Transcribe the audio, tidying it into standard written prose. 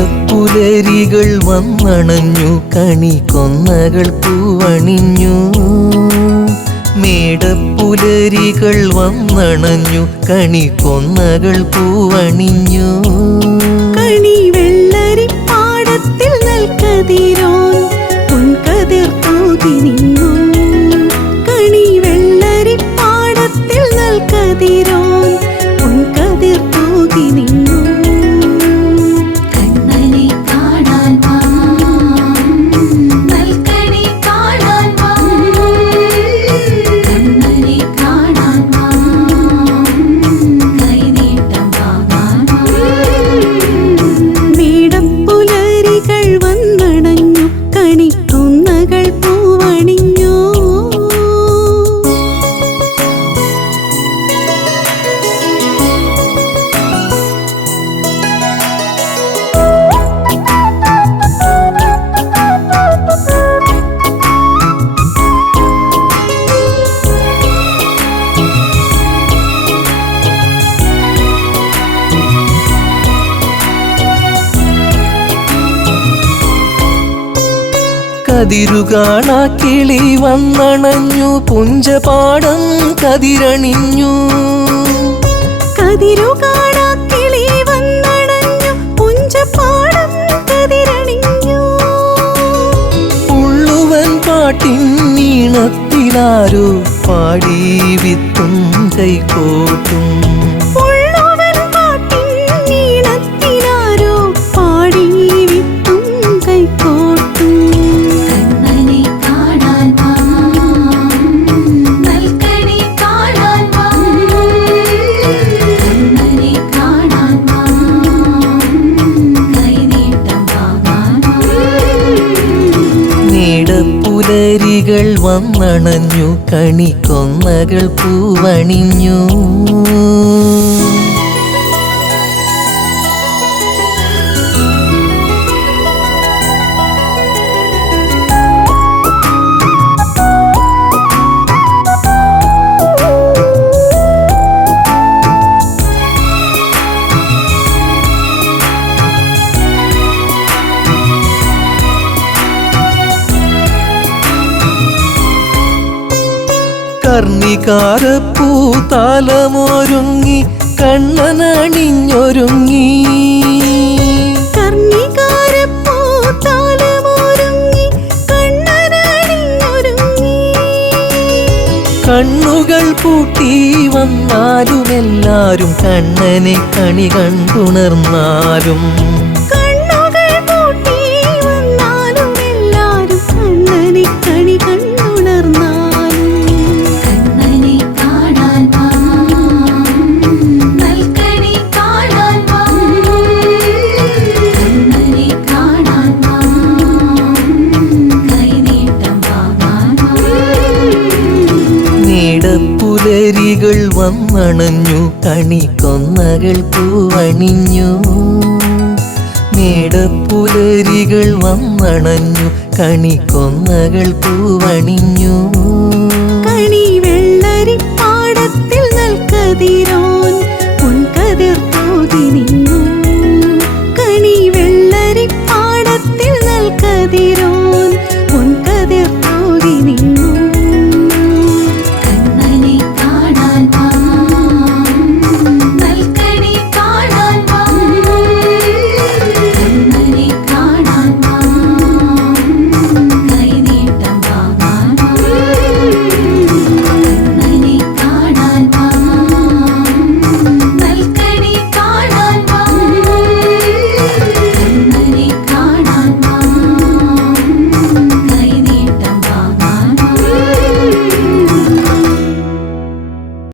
മേടപ്പുലരികൾ വന്നണഞ്ഞു കണിക്കൊന്നകൾ പൂവണിഞ്ഞു. മേടപ്പുലരികൾ വന്നണഞ്ഞു കണിക്കൊന്നകൾ പൂവണിഞ്ഞു. കണി വെള്ളരിപ്പാടത്തിൽ നെൽക്കതിരോൻ പൊൻകതിർ തൂകി നിന്നു. കണി വെള്ളരിപ്പാടത്തിൽ നെൽക്കതിരോൻ പൊൻകതിർ തൂകി നിന്നു. കതിരുകാണാ കിളി വന്നണഞ്ഞു പുഞ്ചപാടം കതിരണിഞ്ഞു. കതിരുകാണാ കിളി വന്നണഞ്ഞു പുഞ്ചപാടം കതിരണിഞ്ഞു. ഉള്ളുവൻ പാട്ടിൻ ഈണത്തിലാരോ പാടി വിത്തും കൈകോട്ടും. മേടപ്പുലരികൾ വന്നണഞ്ഞു കണിക്കൊന്നകൾ പൂവണിഞ്ഞു. കർണികാരപ്പൂതാലമൊരുങ്ങി കണ്ണനണിഞ്ഞൊരുങ്ങി. കർണികാരപ്പൂതാലമൊരുങ്ങി കണ്ണനണിഞ്ഞൊരുങ്ങി. കണ്ണുകൾ പൂട്ടി വന്നാലും എല്ലാരും കണ്ണനെ കണി കണ്ടുണർന്നാലും. മേടപ്പുലരികൾ വന്നണഞ്ഞു കണിക്കൊന്നകൾ പൂവണിഞ്ഞു. മേടപ്പുലരികൾ വന്നണഞ്ഞു കണിക്കൊന്നകൾ പൂവണിഞ്ഞു. കണി വെള്ളരിപ്പാടത്തിൽ നെൽക്കതിരോൻ പൊൻകതിർ തൂകി നിന്നു.